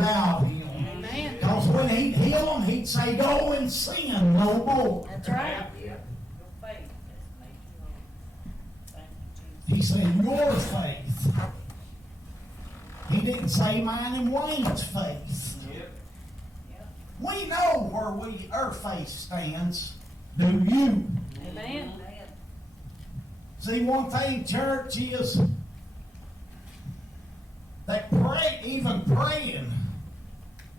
without him. Amen. Because when he'd heal them, he'd say, go and sin no more. That's right. Yeah. Your faith has made you whole. Thank you, He Jesus. said, your faith. He didn't say mine and Wayne's faith. Yep. Yep. We know where our faith stands. Do you? Amen. See, one thing, church, is that even praying,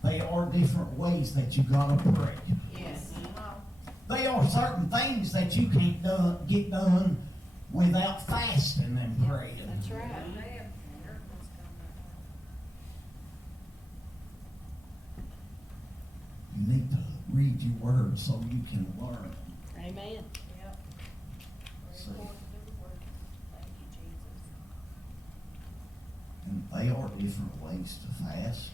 there are different ways that you gotta pray. Yes. There are certain things that you can't get done without fasting and praying. That's right. You need to read your word so you can learn. Amen. Yep. See. Very important to do the word. Thank you, Jesus. And there are different ways to fast.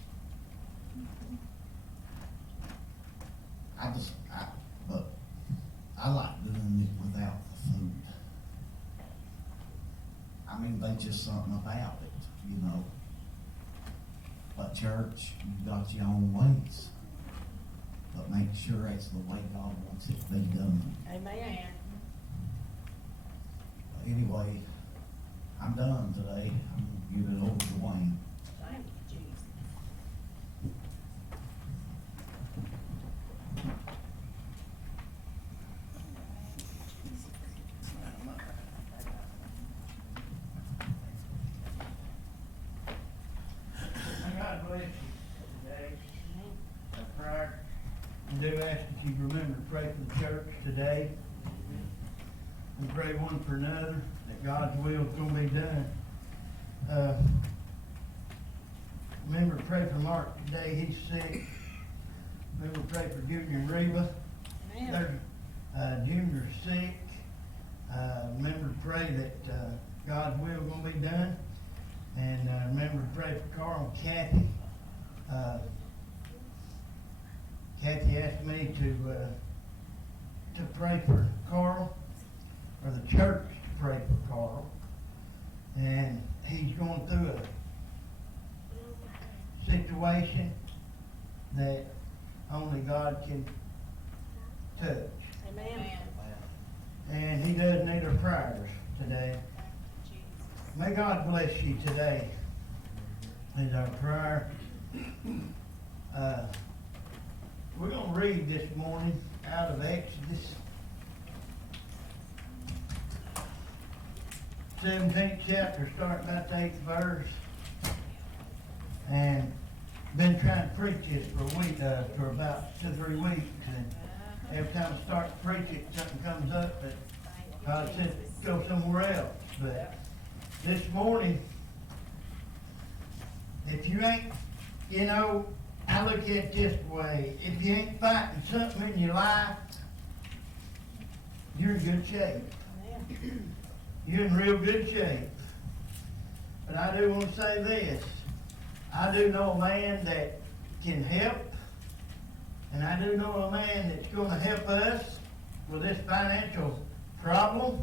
But I like doing it without the food. I mean, there's just something about it, you know. But church, you got your own ways. But make sure it's the way God wants it to be done. Amen. But anyway, I'm done today. I'm gonna give it over to Wayne. Thank you, Jesus. God bless you today. A prayer. I do ask that you remember to pray for the church today. And pray one for another, that God's will is going to be done. Remember to pray for Mark today, he's sick. Remember to pray for Junior and Reba. Amen. Junior's sick. Remember to pray that God's will is going to be done. And remember to pray for Carl and Kathy. Kathy asked me to pray for Carl, or the church to pray for Carl. And he's going through a situation that only God can touch. Amen. And he does need our prayers today. May God bless you today, is our prayer. We're going to read this morning out of Exodus 17th chapter, starting about the 8th verse. And been trying to preach this for a week, for about 2 or 3 weeks. And every time I start to preach it, something comes up that God said, go somewhere else. But this morning, if you ain't, you know, I look at it this way, if you ain't fighting something in your life, you're in good shape. You're in real good shape. But I do want to say this, I do know a man that can help, and I do know a man that's going to help us with this financial problem.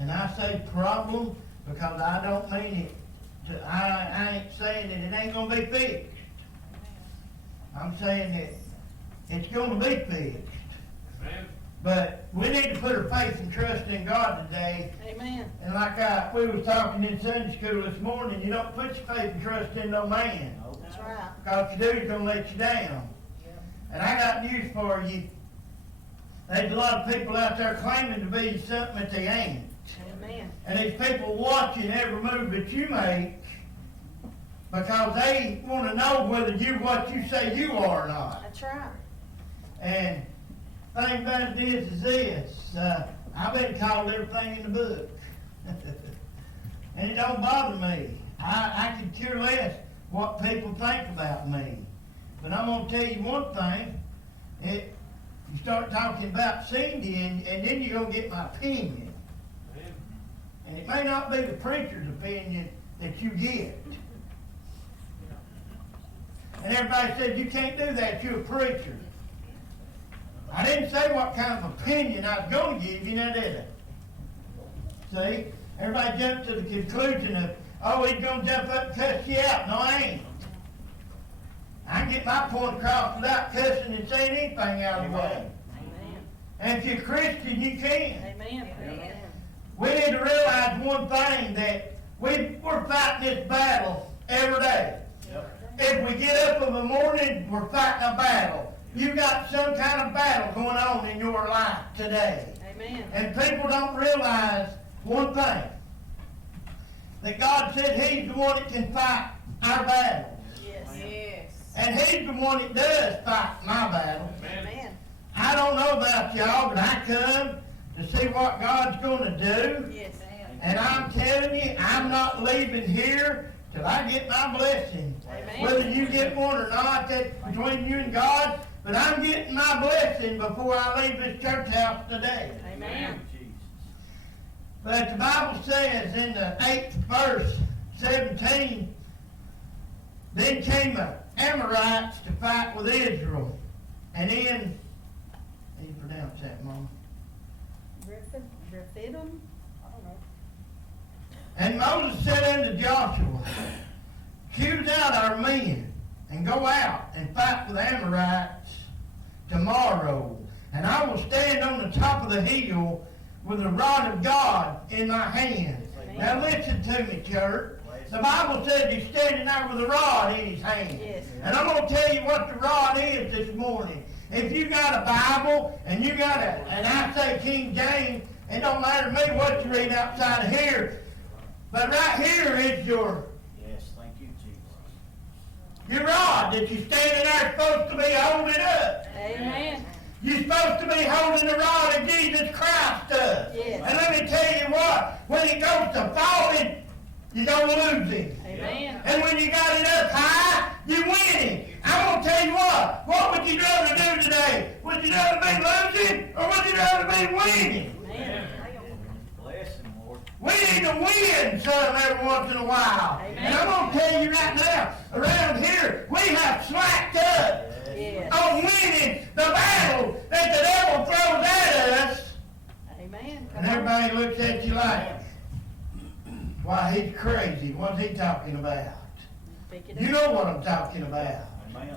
And I say problem because I don't mean it to, I ain't saying that it ain't going to be fixed. I'm saying that it's going to be fixed. Amen. But we need to put our faith and trust in God today. Amen. And like we was talking in Sunday school this morning, you don't put your faith and trust in no man. That's right. Because if you do, he's going to let you down. And I got news for you. There's a lot of people out there claiming to be something that they ain't. Amen. And these people watching every move that you make because they want to know whether you're what you say you are or not. That's right. And the thing about it is this, I've been called everything in the book. And it don't bother me. I could care less what people think about me. But I'm going to tell you one thing. You start talking about Cindy and then you're going to get my opinion. And it may not be the preacher's opinion that you get. And everybody said, you can't do that, you're a preacher. I didn't say what kind of opinion I was going to give you, now did I? See? Everybody jumped to the conclusion of, oh, he's going to jump up and cuss you out. No, I ain't. get my point across without cussing and saying anything out of the way. Amen. And if you're a Christian, you can. Amen. Amen. We need to realize one thing, that we're fighting this battle every day. If we get up in the morning, we're fighting a battle. You've got some kind of battle going on in your life today. Amen. And people don't realize one thing, that God said He's the one that can fight our battles. Yes. Yes. And He's the one that does fight my battle. Amen. I don't know about y'all, but I come to see what God's going to do. Yes. And I'm telling you, I'm not leaving here till I get my blessing. Amen. Whether you get one or not, that's between you and God. But I'm getting my blessing before I leave this church house today. Amen. But the Bible says in the 8th verse, 17, then came the Amorites to fight with Israel. And then, how do you pronounce that, Mama? Rephidim? I don't know. And Moses said unto Joshua, choose out our men, and go out and fight with the Amorites tomorrow. And I will stand on the top of the hill with the rod of God in my hand. Amen. Now listen to me, church. The Bible says he's standing there with a rod in his hand. Yes. And I'm going to tell you what the rod is this morning. If you got a Bible, and you got and I say King James, it don't matter to me what you read outside of here. But right here is your Thank you, Jesus. your rod that you're standing there supposed to be holding up. Amen. You're supposed to be holding the rod of Jesus Christ up. Yes. And let me tell you what, when it goes to falling, you don't lose it. Amen. And when you got it up high, you win it. I'm going to tell you what would you rather do today? Would you rather be losing, or would you rather be winning? Amen. Bless him, Lord. We need to win some every once in a while. Amen. And I'm going to tell you right now, around here, we have slacked up Yes. on winning the battle that the devil throws at us. Amen. And Come on. everybody looks at you like, why, he's crazy. What's he talking about? Pick it You up. know what I'm talking about. Amen.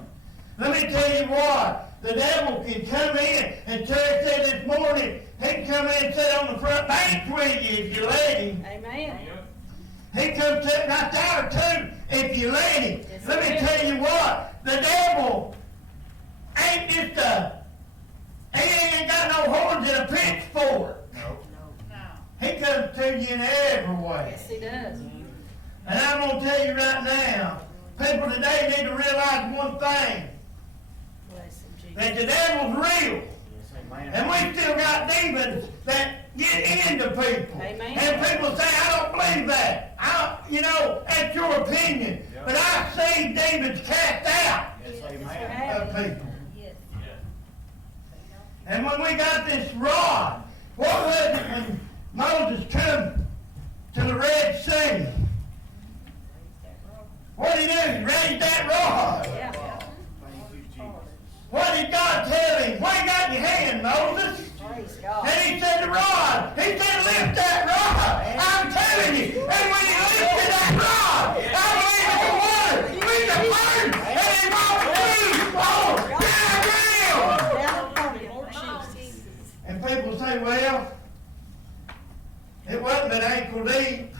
Let me tell you what, the devil can come in, and Terry said this morning, he can come in and sit on the front bench with you if you let him. Amen. He comes sit right there too if you let him. Yes, Let me he is. tell you what, the devil ain't just he ain't got no horns and a pitchfork. No. No. He comes to you in every way. Yes, he does. And I'm going to tell you right now, people today need to realize one thing, Bless him, Jesus. that the devil's real. Yes, amen. And we still got demons that get into people. Amen. And people say, I don't believe that. That's your opinion. Yeah. But I've seen demons cast out Yes, Yes, amen. of people. Yes. And when we got this rod, what was it when Moses come to the Red Sea? What did he do? He raised that rod. Yeah. Thank you, Jesus. What did God tell him? What you got in your hand, Moses? Praise God. And he said the rod. He said lift that rod. I'm telling you. And when he lifted that rod, I believe it's the water. With the bird. And he rolled through on dry ground. Down upon him, Lord Jesus. And people say, well, it wasn't but ankle deep.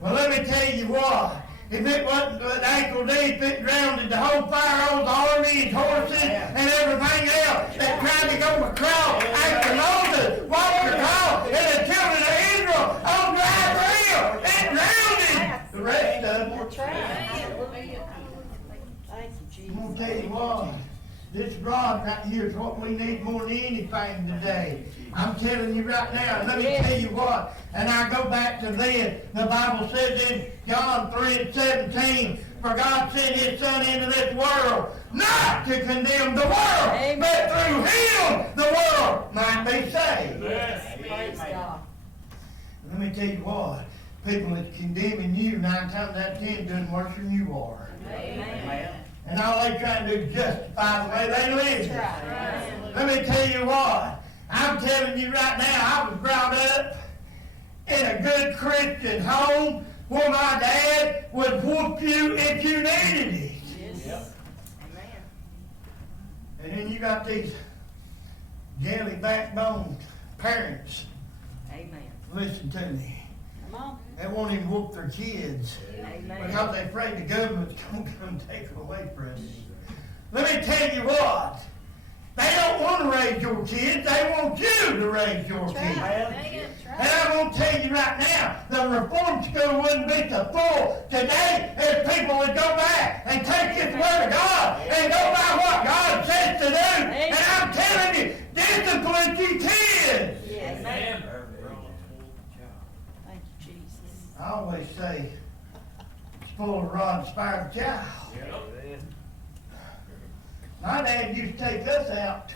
Well, let me tell you what. If it wasn't but ankle deep, it drowned the whole Pharaoh's army, his horses, and everything else that tried to go across after Moses, walked across, and the children of Israel on dry ground. It drowned the rest of them. That's right. Thank you, I'm going Jesus. to tell you what, this rod right here is what we need more than anything today. I'm telling you right now, and let me tell you what, and I go back to this, the Bible says in John 3:17, for God sent his Son into this world, not to condemn the world, Amen. but through him the world might be saved. Yes. Praise God. Let me tell you what, people that's condemning you 9 times out of 10 doing worse than you are. Amen. And all they trying to do is justify the way they live. That's right. Let me tell you what, I'm telling you right now, I was brought up in a good Christian home where my dad would whoop you if you needed it. Yes. got these jelly backbone parents, Amen. listen to me, Come on. they won't even whoop their kids Amen. because they're afraid the government's going to come take them away from you. Let me tell you what, they don't want to raise your kids, they want you to raise your kids. And I'm going to tell you right now, the reform school wouldn't be so full today if people would go back and take this word of God and go by what God says to do. And I'm telling you, discipline your kids. Yes. Amen. Thank you, Jesus. I always say, spoil a rod, inspire the child. My dad used to take us out,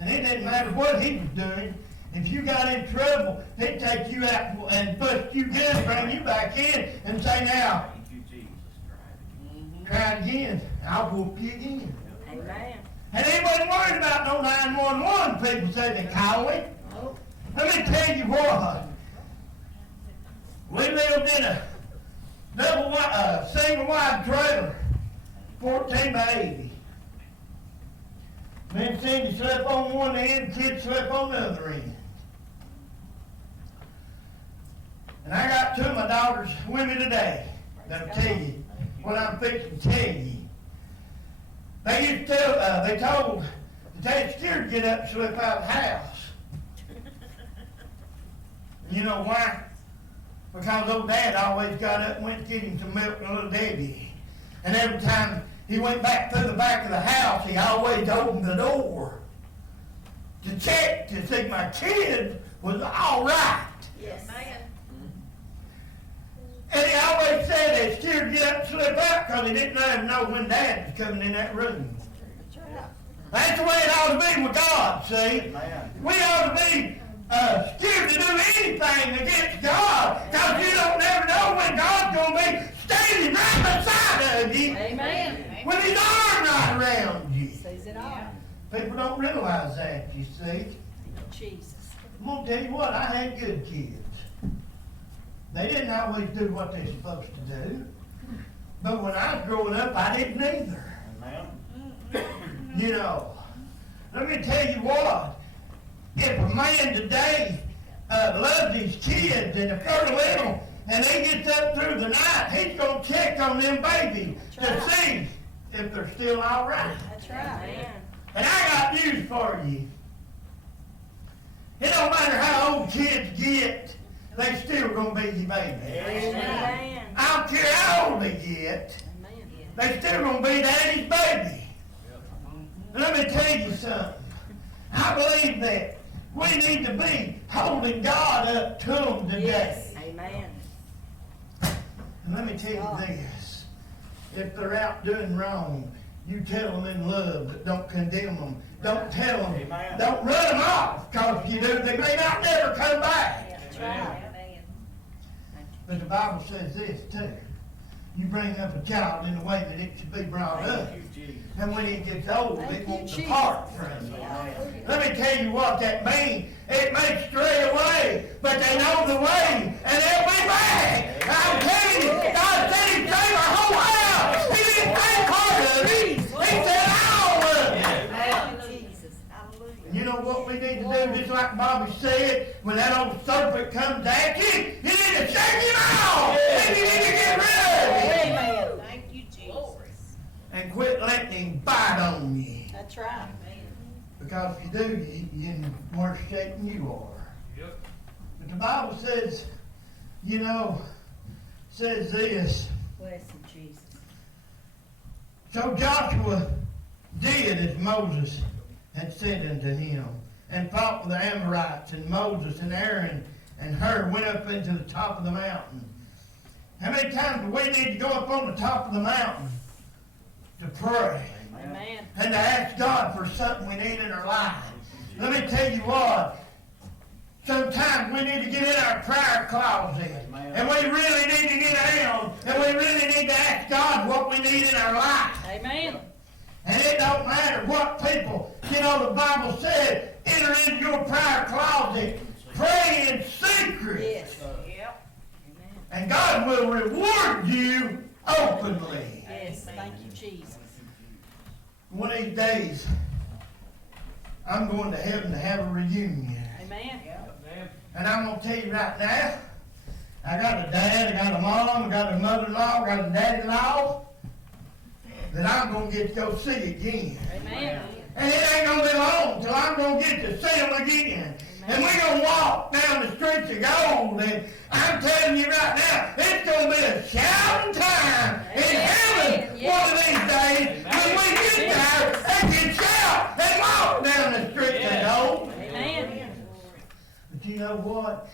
and it didn't matter what he was doing. If you got in trouble, he'd take you out and bust you good, bring you back in, and say, now, try it again. I'll whoop you again. Amen. And he wasn't worried about no 911. People say they call him. Let me tell you what. We lived in a single wide trailer, 14 by 80. Me and Cindy slept on one end, kids slept on the other end. And I got two of my daughters with me today that'll tell you what I'm fixing to tell you. They used to tell, they told that they're scared to get up and slip out of the house. You know why? Because old Dad always got up and went to get him some milk and a little Debbie. And every time he went back through the back of the house, he always opened the door to check to see my kid was all right. Yes. And he always said they scared to get up and slip out because he didn't ever know when Dad was coming in that room. That's right. That's the way it ought to be with God, see? We ought to be scared to do anything against God because you don't never know when God's going to be standing right beside of you Amen. with his arm right around you. Says it all. People don't realize that, you see. Thank you, Jesus. I'm going to tell you what, I had good kids. They didn't always do what they're supposed to do. But when I was growing up, I didn't either. You know, let me tell you what, if a man today loves his kids and if they're little and he gets up through the night, he's going to check on them babies to see if they're still all right. That's right. And I got news for you. It don't matter how old kids get, they still going to be your baby. Amen. I don't care how old they get, Amen. they still going to be daddy's baby. And let me tell you something. I believe that we need to be holding God up to them today. Yes. Amen. And let me tell you this. If they're out doing wrong, you tell them in love, but don't condemn them. Don't tell them. Amen. Don't run them off, because if you do, they may not never come back. That's right. But the Bible says this too. You bring up a child in the way that it should be brought up. And when he gets old, Thank it you, won't Jesus. depart from you. Let me tell you what that means. It may stray away, but they know the way, and they'll be back. I'm telling you, God said he'd save our whole house. He didn't take part of it. He said all of it. Thank you, Jesus. Hallelujah. And you know what we need to do, just like Bobby said, when that old serpent comes at you, you need to shake him off. And you need to get rid of him. Amen. Thank you, Jesus. And quit letting him bite on you. That's right. Because if you do, you're in worse shape than you are. Yep. But the Bible says, you know, says this. Bless you, Jesus. So Joshua did as Moses had said unto him, and fought with the Amorites, and Moses and Aaron and Hur went up into the top of the mountain. How many times do we need to go up on the top of the mountain to pray? Amen. And to ask God for something we need in our life. Let me tell you what, sometimes we need to get in our prayer closet, and we really need to get down, and we really need to ask God what we need in our life. Amen. And it don't matter what people, you know, the Bible said, enter into your prayer closet, pray in secret, Yes. Yep. Amen. and God will reward you openly. Yes. Thank you, Jesus. One of these days, I'm going to heaven to have a reunion. Amen. And I'm going to tell you right now, I got a dad, I got a mom, I got a mother-in-law, I got a daddy-in-law that I'm going to get to go see again. Amen. And it ain't going to be long till I'm going to get to see them again. And we're going to walk down the streets of gold. And I'm telling you right now, it's going to be a shouting time in heaven one of these days. When we get there and can shout and walk down the streets of gold. Amen. But you know what?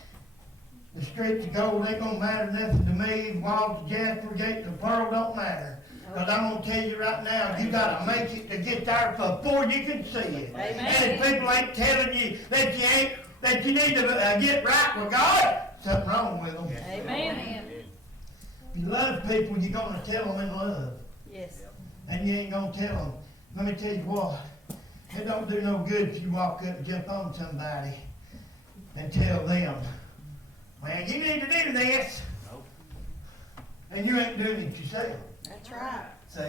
The streets of gold ain't going to matter nothing to me. Walls of jasper, gates of pearl don't matter. Because I'm going to tell you right now, you got to make it to get there before you can see it. Amen. And if people ain't telling you that you need to get right with God, something wrong with them. Amen. If you love people, you're going to tell them in love. Yes. And you ain't going to tell them. Let me tell you what. It don't do no good if you walk up and jump on somebody and tell them, well, you need to do this. And you ain't doing it yourself. That's right. See?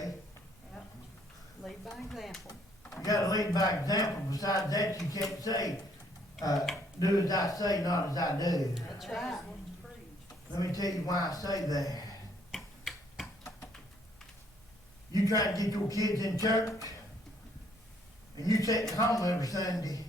Lead by example. You gotta lead by example. Besides that, you can't say, do as I say, not as I do. That's right. Let me tell you why I say that. You try to get your kids in church, and you sit at home every Sunday.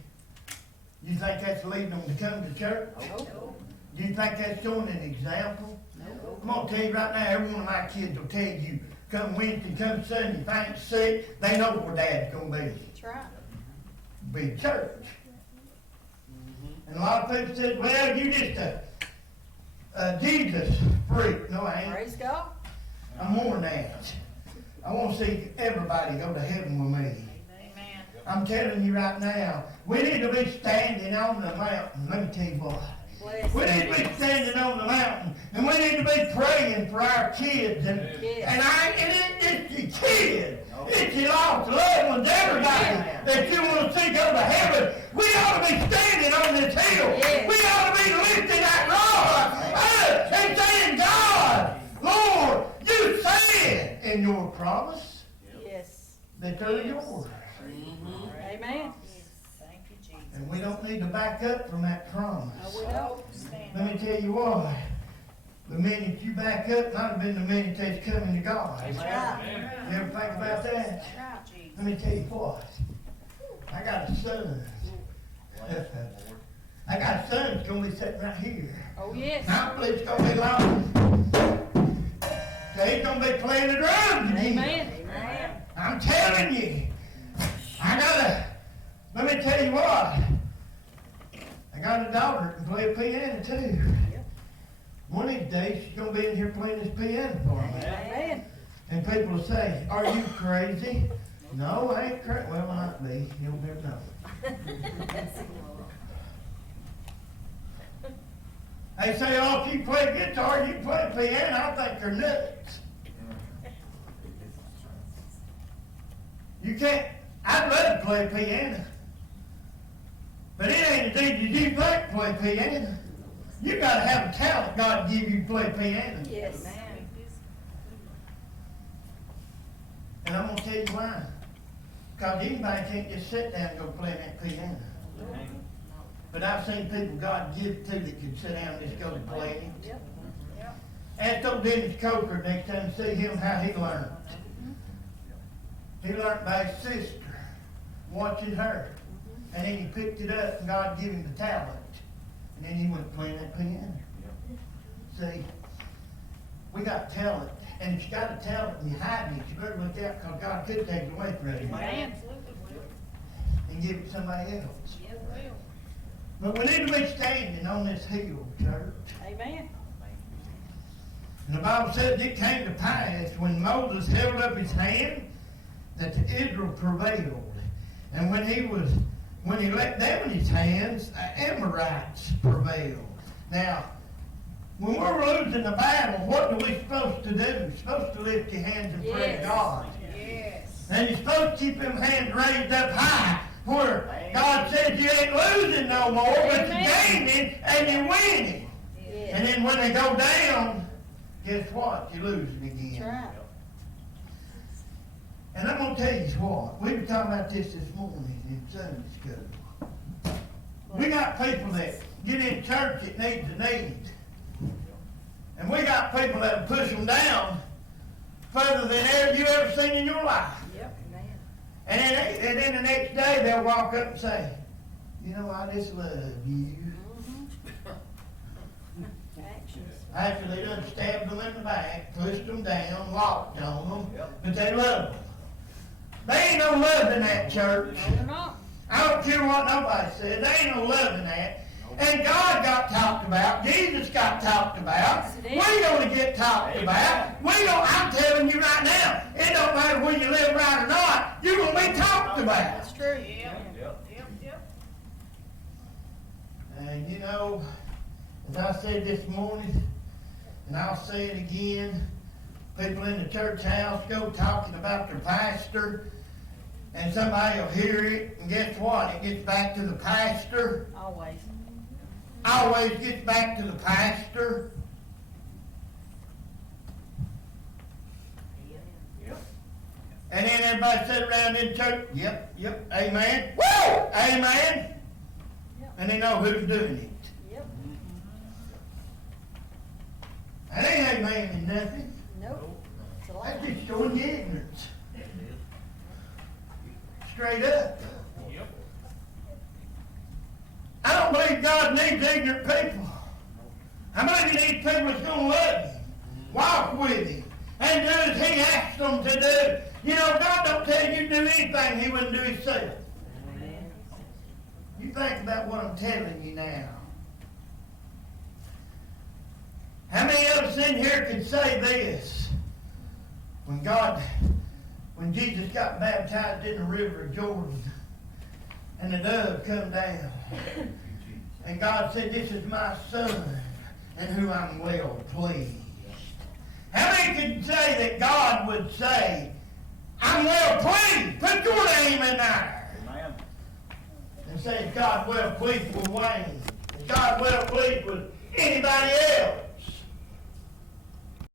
You think that's leading them to come to church? Nope. Do you think that's showing an example? Nope. I'm gonna tell you right now, every one of my kids will tell you, come Wednesday, come Sunday, if I ain't sick, they know where Dad's gonna be. That's right. Be church. And a lot of people said, well, you just a Jesus freak. No, I ain't. Praise God. I'm more than that. I want to see everybody go to heaven with me. Amen. I'm telling you right now, we need to be standing on the mountain. Let me tell you what. Bless We need you. to be standing on the mountain, and we need to be praying for our kids. And it ain't just your kids. It's your lost loved ones, everybody that you want to see go to heaven. We ought to be standing on this hill. Yes. We ought to be lifting that rod and saying, God, Lord, you said in your promise Yes. that they're yours. Amen. Thank you, Jesus. And we don't need to back up from that promise. No, we don't. Let me tell you what. The minute you back up might have been the minute that's coming to God. That's right. You ever think about that? That's right. Let me tell you what. I got a son. I got a son that's going to be sitting right here. Oh, yes. I believe it's going to be long. So he's going to be playing the drums again. Amen. Amen. I'm telling you. Let me tell you what. I got a daughter that can play a piano too. One of these days she's going to be in here playing this piano for me. Amen. And people will say, are you crazy? No, I ain't crazy. Well, I might be. You'll never know. They say, oh, if you play guitar, you play piano, I think they're nuts. You can't. I'd love to play piano. But it ain't as easy as you think to play piano. You got to have a talent God give you to play piano. Yes. And I'm going to tell you why. Because anybody can't just sit down and go play that piano. But I've seen people God give to that can sit down and just go to playing. Yep. Ask old Dennis Coker next time you see him how he learned. He learned by his sister, watching her. And then he picked it up and God gave him the talent. And then he went playing that piano. See, we got talent. And if you got a talent and you hide it, you better look out because God could take it away from you Amen. and give it to somebody else. Yes, will. But we need to be standing on this hill, church. Amen. And the Bible says it came to pass when Moses held up his hand that the Israel prevailed. And when he let down his hands, the Amorites prevailed. Now, when we're losing the battle, what are we supposed to do? We're supposed to lift your hands and pray to Yes. God. Yes. And you're supposed to keep them hands raised up high where God says you ain't losing no more, but you're gaining and you're winning. Yes. And then when they go down, guess what? You're losing again. That's right. And I'm gonna tell you what, we were talking about this morning in Sunday school. We got people that get in church that needs a need. And we got people that push them down further than you ever seen in your life. Yep, man. And then the next day they'll walk up and say, you know, I just love you. Actions. After they done stabbed them in the back, pushed them down, locked on them, but they love them. They ain't no love in that church. No, they're not. I don't care what nobody says. There ain't no love in that. And God got talked about. Jesus got talked about. We're going to get talked about. I'm telling you right now, it don't matter whether you live right or not, you're going to be talked about. That's true. Yep. And you know, as I said this morning, and I'll say it again, people in the church house go talking about their pastor, and somebody will hear it, and guess what? It gets back to the pastor. Always. Always gets back to the pastor. And then everybody sit around in church, yep, amen. Woo! Amen. Yep. And they know who's doing it. Yep. That ain't amen in nothing. Nope. It's a lie. That's just showing you ignorance. Straight up. I don't believe God needs ignorant people. How many of these people that's going to love Him, walk with Him, and do as He asks them to do? You know, God don't tell you to do anything He wouldn't do Himself. You think about what I'm telling you now. How many of us in here could say this? When Jesus got baptized in the river of Jordan, and the dove come down, and God said, this is my son, in whom I'm well pleased. How many could say that God would say, I'm well pleased? Put your name in there. Amen. And say, is God well pleased with Wayne? Is God well pleased with anybody else?